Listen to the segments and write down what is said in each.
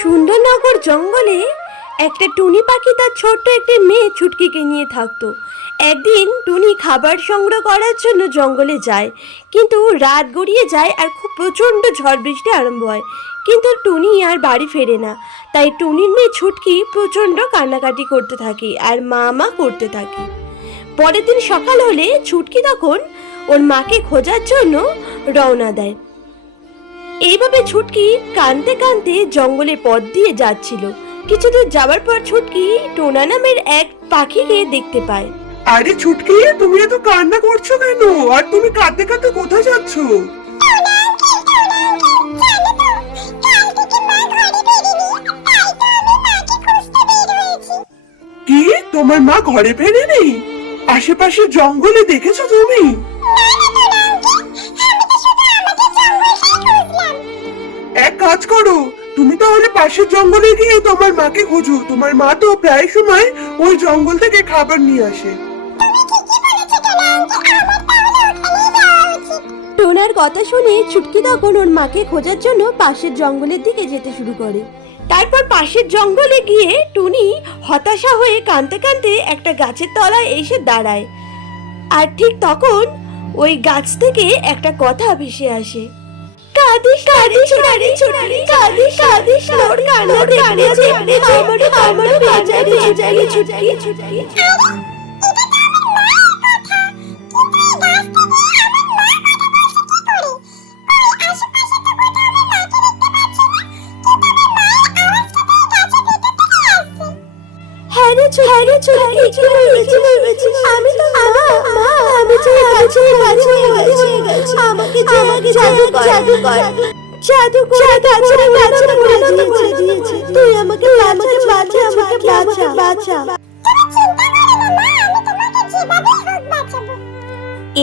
সুন্দরনগর জঙ্গলে একটা টুনি পাখি তার ছোট্ট একটি মেয়ে ছুটকিকে নিয়ে থাকতো। একদিন টুনি খাবার সংগ্রহ করার জন্য জঙ্গলে যায়, কিন্তু রাত গড়িয়ে যায় আর খুব প্রচণ্ড ঝড় বৃষ্টি আরম্ভ হয়। কিন্তু টুনি আর বাড়ি ফেরে না। তাই টুনির মেয়ে ছুটকি প্রচণ্ড কান্নাকাটি করতে থাকে আর মা করতে থাকে। পরের দিন সকাল হলে ছুটকি তখন ওর মাকে খোঁজার জন্য রওনা দেয়। এইভাবে ছুটকি কাঁদতে কাঁদতে জঙ্গলের পথ দিয়ে যাচ্ছিল। কিছুদূর যাওয়ার পর ছুটকি টোনা নামের এক পাখিকে দেখতে পায়। আরে ছুটকি, তুমি এত কান্না করছো কেন? আর তুমি কাঁদতে কাঁদতে কোথায় যাচ্ছ? কি, তোমার মা ঘরে ফেরেনি? আশেপাশে জঙ্গলে দেখেছো তুমি? এক কাজ করো, তুমি তাহলে পাশের জঙ্গলে গিয়ে তোমার মাকে খোঁজো। তোমার মা তো প্রায় সময় ওই জঙ্গল থেকে খাবার নিয়ে আসে। টোনার কথা শুনে ছুটকি তখন ওর মাকে খোঁজার জন্য পাশের জঙ্গলের দিকে যেতে শুরু করে। তারপর পাশের জঙ্গলে গিয়ে টুনি হতাশা হয়ে কাঁদতে কাঁদতে একটা গাছের তলায় এসে দাঁড়ায়। আর ঠিক তখন ওই গাছ থেকে একটা কথা ভেসে আসে। কাঁদিস কাঁদিস রে ছুটকি, কাঁদিস কাঁদিস, তোর কান্না দেখলে আমার বাঁচালি ছুটকি।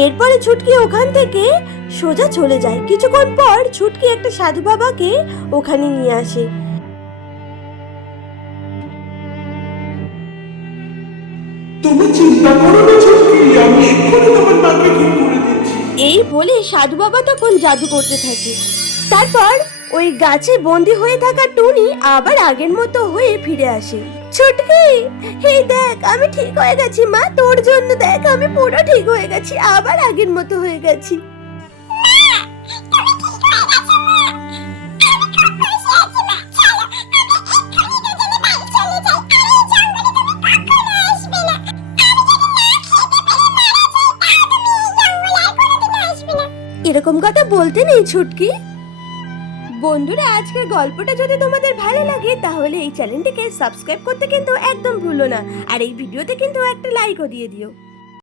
এরপরে ছুটকি ওখান থেকে সোজা চলে যায়। কিছুক্ষণ পর ছুটকি একটা সাধু বাবাকে ওখানে নিয়ে আসে। তুমি চিন্তা করো না ছুটকি, আমি এক্ষুনি তোমার মাকে ঠিক করে দিচ্ছি। এই বলে সাধু বাবা তখন জাদু করতে থাকে। তারপর ওই গাছে বন্দি হয়ে থাকা টুনি আবার আগের মতো হয়ে ফিরে আসে। ছুটকি, এই দেখ আমি ঠিক হয়ে গেছি মা, তোর জন্য দেখ আমি পুরো ঠিক হয়ে গেছি, আবার আগের মতো হয়ে গেছি। এরকম কথা বলতে নেই ছুটকি। বন্ধুরা, আজকের গল্পটা যদি তোমাদের ভালো লাগে তাহলে এই চ্যানেলটিকে সাবস্ক্রাইব করতে কিন্তু একদম ভুলো না, আর এই ভিডিওতে কিন্তু একটা লাইকও দিয়ে দিও।